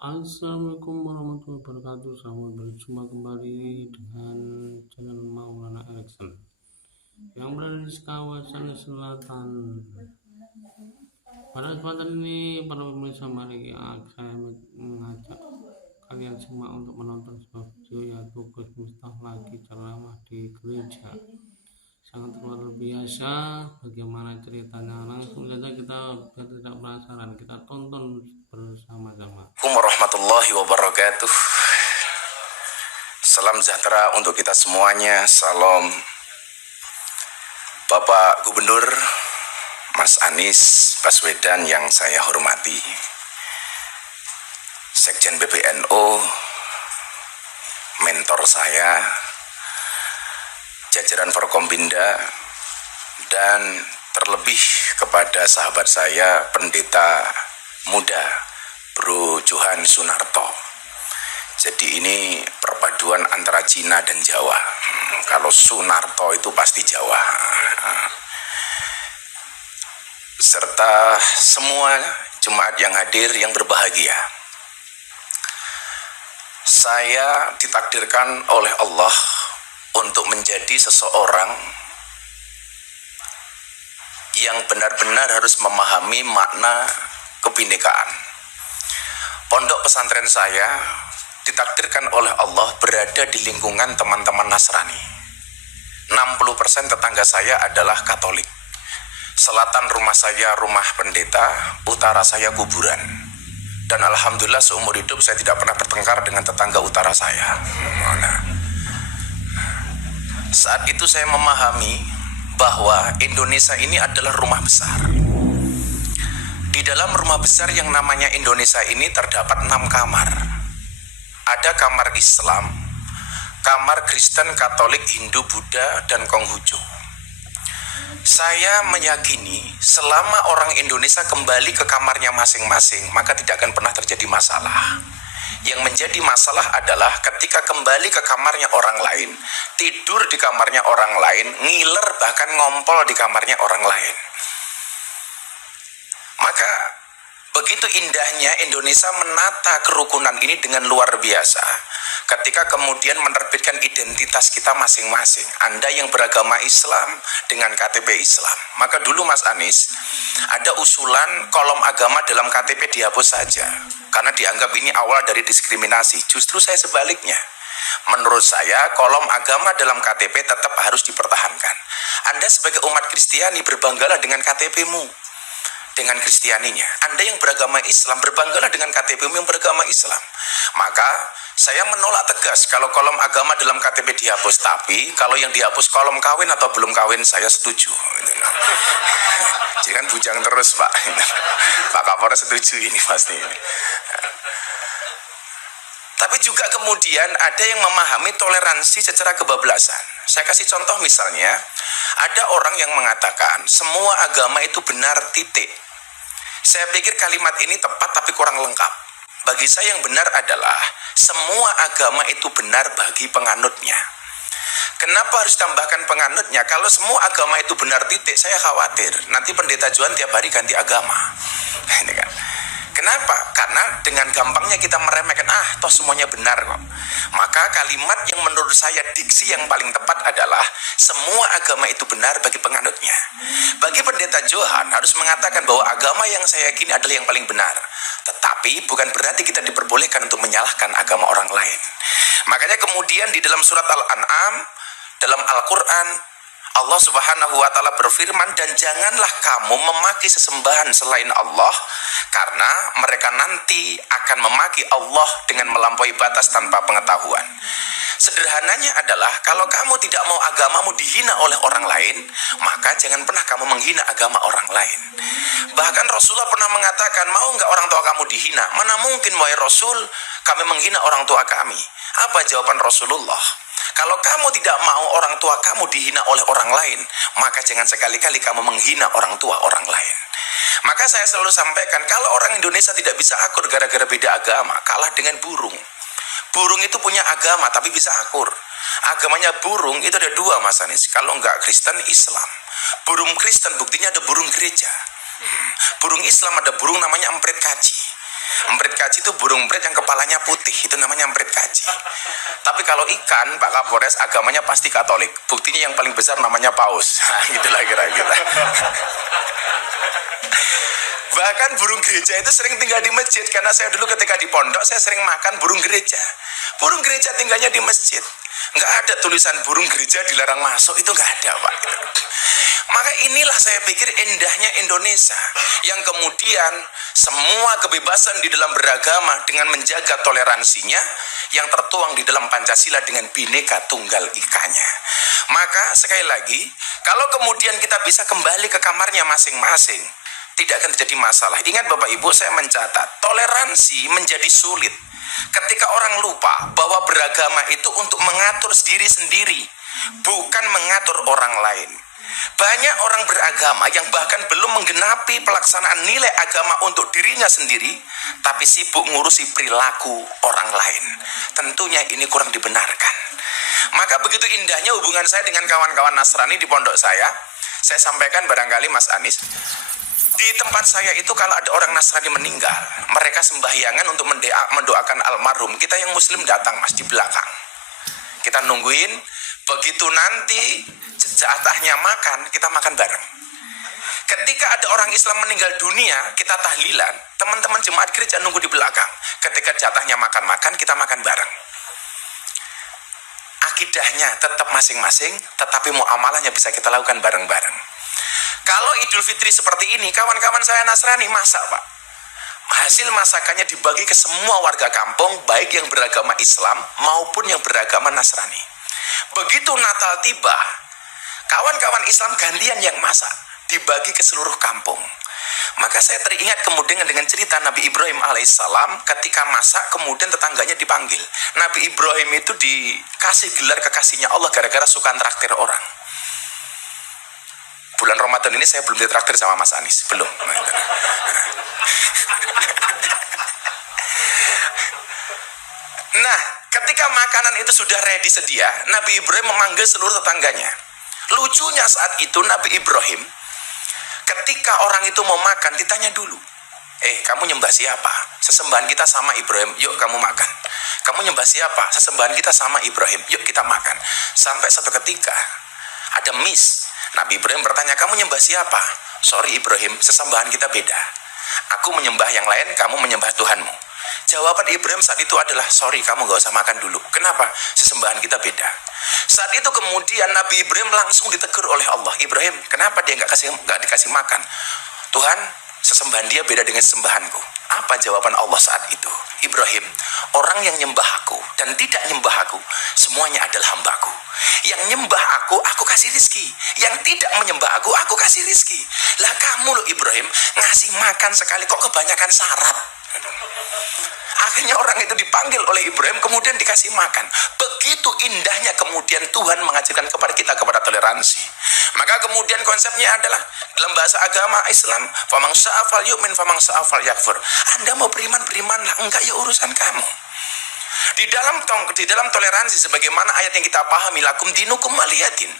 Assalamualaikum warahmatullahi wabarakatuh. Selamat berjumpa kembali dengan channel Maulana Erickson yang berada di kawasan selatan. Pada kesempatan ini, para pemirsa, mari saya mengajak kalian semua untuk menonton sebuah video yaitu Gus Miftah lagi ceramah di gereja. Sangat luar biasa bagaimana ceritanya. Langsung saja kita biar tidak penasaran, kita tonton bersama-sama. Assalamualaikum warahmatullahi wabarakatuh. Salam sejahtera untuk kita semuanya. Salam Bapak Gubernur Mas Anies Baswedan yang saya hormati, Sekjen PBNU, mentor saya, jajaran Forkompinda, dan terlebih kepada sahabat saya pendeta muda Bro Johan Sunarto. Jadi ini perpaduan antara Cina dan Jawa. Kalau Sunarto itu pasti Jawa. Serta semua jemaat yang hadir yang berbahagia. Saya ditakdirkan oleh Allah untuk menjadi seseorang yang benar-benar harus memahami makna kebinekaan. Pondok pesantren saya ditakdirkan oleh Allah berada di lingkungan teman-teman Nasrani. 60% tetangga saya adalah Katolik. Selatan rumah saya rumah pendeta, utara saya kuburan. Dan alhamdulillah seumur hidup saya tidak pernah bertengkar dengan tetangga utara saya. Saat itu saya memahami bahwa Indonesia ini adalah rumah besar. Di dalam rumah besar yang namanya Indonesia ini terdapat 6 kamar. Ada kamar Islam, kamar Kristen, Katolik, Hindu, Buddha, dan Konghucu. Saya meyakini selama orang Indonesia kembali ke kamarnya masing-masing, maka tidak akan pernah terjadi masalah. Yang menjadi masalah adalah ketika kembali ke kamarnya orang lain, tidur di kamarnya orang lain, ngiler bahkan ngompol di kamarnya orang lain. Maka begitu indahnya Indonesia menata kerukunan ini dengan luar biasa. Ketika kemudian menerbitkan identitas kita masing-masing. Anda yang beragama Islam dengan KTP Islam. Maka dulu Mas Anies ada usulan kolom agama dalam KTP dihapus saja. Karena dianggap ini awal dari diskriminasi. Justru saya sebaliknya. Menurut saya kolom agama dalam KTP tetap harus dipertahankan. Anda sebagai umat Kristiani berbanggalah dengan KTP-mu, dengan Kristianinya. Anda yang beragama Islam berbanggalah dengan KTP-mu yang beragama Islam. Maka saya menolak tegas kalau kolom agama dalam KTP dihapus. Tapi kalau yang dihapus kolom kawin atau belum kawin, saya setuju. Jadi kan bujang terus Pak. Pak Kapolres setuju ini pasti ini. Tapi juga kemudian ada yang memahami toleransi secara kebablasan. Saya kasih contoh misalnya, ada orang yang mengatakan semua agama itu benar titik. Saya pikir kalimat ini tepat tapi kurang lengkap. Bagi saya yang benar adalah semua agama itu benar bagi penganutnya. Kenapa harus tambahkan penganutnya? Kalau semua agama itu benar titik, saya khawatir nanti pendeta Johan tiap hari ganti agama. Ini kan. Kenapa? Karena dengan gampangnya kita meremehkan, toh semuanya benar kok. Maka kalimat yang menurut saya diksi yang paling tepat adalah semua agama itu benar bagi penganutnya. Bagi pendeta Johan harus mengatakan bahwa agama yang saya yakini adalah yang paling benar. Tetapi bukan berarti kita diperbolehkan untuk menyalahkan agama orang lain. Makanya kemudian di dalam surat Al-An'am, dalam Al-Quran, Allah Subhanahu wa Ta'ala berfirman, dan janganlah kamu memaki sesembahan selain Allah, karena mereka nanti akan memaki Allah dengan melampaui batas tanpa pengetahuan. Sederhananya adalah kalau kamu tidak mau agamamu dihina oleh orang lain, maka jangan pernah kamu menghina agama orang lain. Bahkan Rasulullah pernah mengatakan, mau nggak orang tua kamu dihina? Mana mungkin wahai Rasul, kami menghina orang tua kami. Apa jawaban Rasulullah? Kalau kamu tidak mau orang tua kamu dihina oleh orang lain, maka jangan sekali-kali kamu menghina orang tua orang lain. Maka saya selalu sampaikan, kalau orang Indonesia tidak bisa akur gara-gara beda agama, kalah dengan burung. Burung itu punya agama tapi bisa akur. Agamanya burung itu ada 2 Mas Anies. Kalau enggak Kristen, Islam. Burung Kristen buktinya ada burung gereja. Burung Islam ada burung namanya emprit kaji. Emprit kaji itu burung emprit yang kepalanya putih, itu namanya emprit kaji. Tapi kalau ikan, Pak Kapolres, agamanya pasti Katolik. Buktinya yang paling besar namanya paus. Nah, gitulah kira-kira. Bahkan burung gereja itu sering tinggal di masjid. Karena saya dulu ketika di pondok, saya sering makan burung gereja. Burung gereja tinggalnya di masjid. Nggak ada tulisan burung gereja dilarang masuk, itu nggak ada, Pak. Maka inilah saya pikir indahnya Indonesia, yang kemudian semua kebebasan di dalam beragama dengan menjaga toleransinya yang tertuang di dalam Pancasila dengan Bhinneka Tunggal Ikanya. Maka sekali lagi, kalau kemudian kita bisa kembali ke kamarnya masing-masing, tidak akan terjadi masalah. Ingat Bapak Ibu, saya mencatat, toleransi menjadi sulit ketika orang lupa bahwa beragama itu untuk mengatur diri sendiri, bukan mengatur orang lain. Banyak orang beragama yang bahkan belum menggenapi pelaksanaan nilai agama untuk dirinya sendiri, tapi sibuk ngurusi perilaku orang lain. Tentunya ini kurang dibenarkan. Maka begitu indahnya hubungan saya dengan kawan-kawan Nasrani di pondok saya sampaikan barangkali Mas Anies, di tempat saya itu kalau ada orang Nasrani meninggal, mereka sembahyangan untuk mendoakan almarhum. Kita yang Muslim datang Mas di belakang. Kita nungguin, begitu nanti jatahnya makan, kita makan bareng. Ketika ada orang Islam meninggal dunia, kita tahlilan. Teman-teman jemaat gereja nunggu di belakang. Ketika jatahnya makan-makan, kita makan bareng. Akidahnya tetap masing-masing, tetapi muamalahnya bisa kita lakukan bareng-bareng. Kalau Idul Fitri seperti ini, kawan-kawan saya Nasrani masak, Pak. Hasil masakannya dibagi ke semua warga kampung, baik yang beragama Islam maupun yang beragama Nasrani. Begitu Natal tiba, kawan-kawan Islam gantian yang masak, dibagi ke seluruh kampung. Maka saya teringat kemudian dengan cerita Nabi Ibrahim alaihissalam ketika masak, kemudian tetangganya dipanggil. Nabi Ibrahim itu dikasih gelar kekasihnya Allah gara-gara suka traktir orang. Bulan Ramadan ini saya belum ditraktir sama Mas Anies, belum. Nah, ketika makanan itu sudah ready sedia, Nabi Ibrahim memanggil seluruh tetangganya. Lucunya saat itu Nabi Ibrahim, ketika orang itu mau makan, ditanya dulu, kamu nyembah siapa? Sesembahan kita sama Ibrahim, yuk kamu makan. Kamu nyembah siapa? Sesembahan kita sama Ibrahim, yuk kita makan. Sampai satu ketika, ada miss. Nabi Ibrahim bertanya, kamu nyembah siapa? Sorry Ibrahim, sesembahan kita beda. Aku menyembah yang lain, kamu menyembah Tuhanmu. Jawaban Ibrahim saat itu adalah, sorry kamu gak usah makan dulu. Kenapa? Sesembahan kita beda. Saat itu kemudian Nabi Ibrahim langsung ditegur oleh Allah. Ibrahim, kenapa dia gak dikasih makan? Tuhan, sesembahan dia beda dengan sesembahanku. Apa jawaban Allah saat itu? Ibrahim, orang yang nyembah aku dan tidak nyembah aku, semuanya adalah hambaku. Yang nyembah aku kasih rizki. Yang tidak menyembah aku kasih rizki. Lah kamu loh Ibrahim, ngasih makan sekali kok kebanyakan syarat. Akhirnya orang itu dipanggil oleh Ibrahim, kemudian dikasih makan. Begitu indahnya kemudian Tuhan mengajarkan kepada kita kepada toleransi. Maka kemudian konsepnya adalah dalam bahasa agama Islam, faman syaa falyu'min faman syaa falyakfur. Anda mau beriman-berimanlah, enggak ya urusan kamu. Di dalam toleransi sebagaimana ayat yang kita pahami, lakum dinukum waliyadin.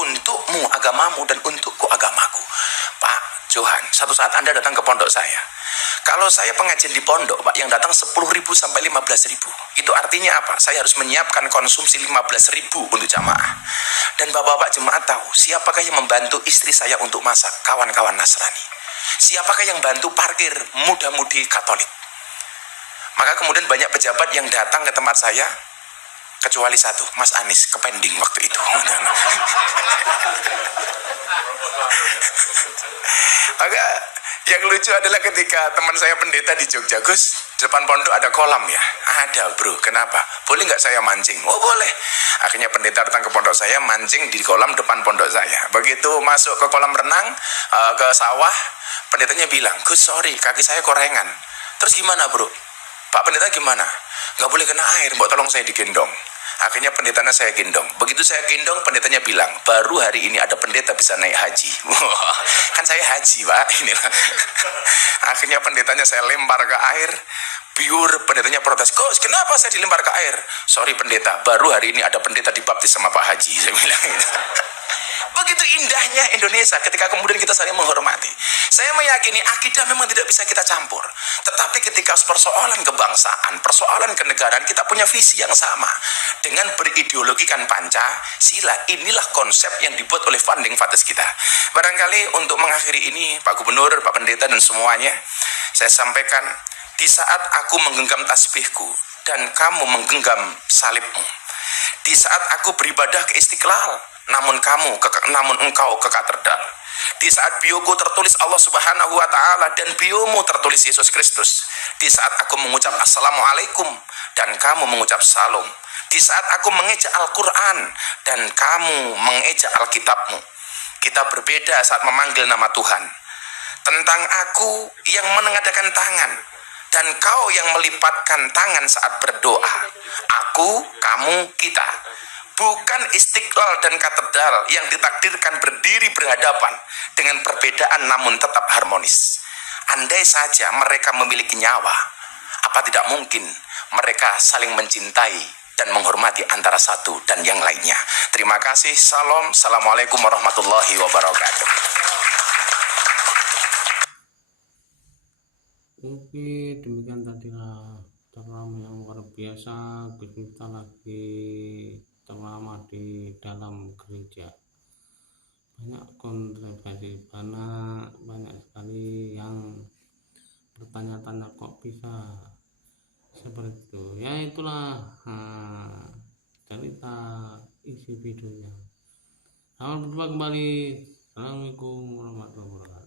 Untukmu agamamu dan untukku agamaku. Pak Johan, satu saat Anda datang ke pondok saya. Kalau saya pengajian di pondok, Pak, yang datang 10.000 sampai 15.000. Itu artinya apa? Saya harus menyiapkan konsumsi 15.000 untuk jamaah. Dan bapak-bapak jemaat tahu, siapakah yang membantu istri saya untuk masak? Kawan-kawan Nasrani. Siapakah yang bantu parkir? Muda-mudi Katolik. Maka kemudian banyak pejabat yang datang ke tempat saya, kecuali satu, Mas Anies, kepending waktu itu. Maka yang lucu adalah ketika teman saya pendeta di Jogja, Gus, depan pondok ada kolam ya? Ada bro, kenapa? Boleh nggak saya mancing? Oh boleh. Akhirnya pendeta datang ke pondok saya, mancing di kolam depan pondok saya. Begitu masuk ke kolam renang, ke sawah, pendetanya bilang, Gus sorry, kaki saya korengan. Terus gimana bro? Pak pendeta gimana? Nggak boleh kena air, mbok tolong saya digendong. Akhirnya pendetanya saya gendong. Begitu saya gendong, pendetanya bilang, baru hari ini ada pendeta bisa naik haji. Kan saya haji, Pak. Inilah. Akhirnya pendetanya saya lempar ke air. Biur, pendetanya protes. Kok kenapa saya dilempar ke air? Sorry pendeta, baru hari ini ada pendeta dibaptis sama Pak Haji. Saya bilang gitu. Begitu indahnya Indonesia ketika kemudian kita saling menghormati. Saya meyakini akidah memang tidak bisa kita campur. Tetapi ketika persoalan kebangsaan, persoalan kenegaraan, kita punya visi yang sama. Dengan berideologikan Pancasila, inilah konsep yang dibuat oleh founding fathers kita. Barangkali untuk mengakhiri ini, Pak Gubernur, Pak Pendeta, dan semuanya, saya sampaikan, di saat aku menggenggam tasbihku, dan kamu menggenggam salibmu. Di saat aku beribadah ke Istiqlal, namun engkau ke katedral. Di saat bioku tertulis Allah Subhanahu wa taala dan biomu tertulis Yesus Kristus. Di saat aku mengucap assalamualaikum dan kamu mengucap salam. Di saat aku mengejak Al-Qur'an dan kamu mengejak Alkitabmu. Kita berbeda saat memanggil nama Tuhan. Tentang aku yang menengadakan tangan dan kau yang melipatkan tangan saat berdoa. Aku, kamu, kita. Bukan Istiqlal dan katedral yang ditakdirkan berdiri berhadapan dengan perbedaan namun tetap harmonis. Andai saja mereka memiliki nyawa, apa tidak mungkin mereka saling mencintai dan menghormati antara satu dan yang lainnya. Terima kasih. Salam. Assalamualaikum warahmatullahi wabarakatuh. Oke, demikian tadilah ceramah yang luar biasa. Kita lagi ceramah di dalam gereja. Banyak kontroversi, banyak sekali yang bertanya-tanya kok bisa seperti itu. Ya itulah cerita isi videonya. Selamat berjumpa kembali. Assalamualaikum warahmatullahi wabarakatuh.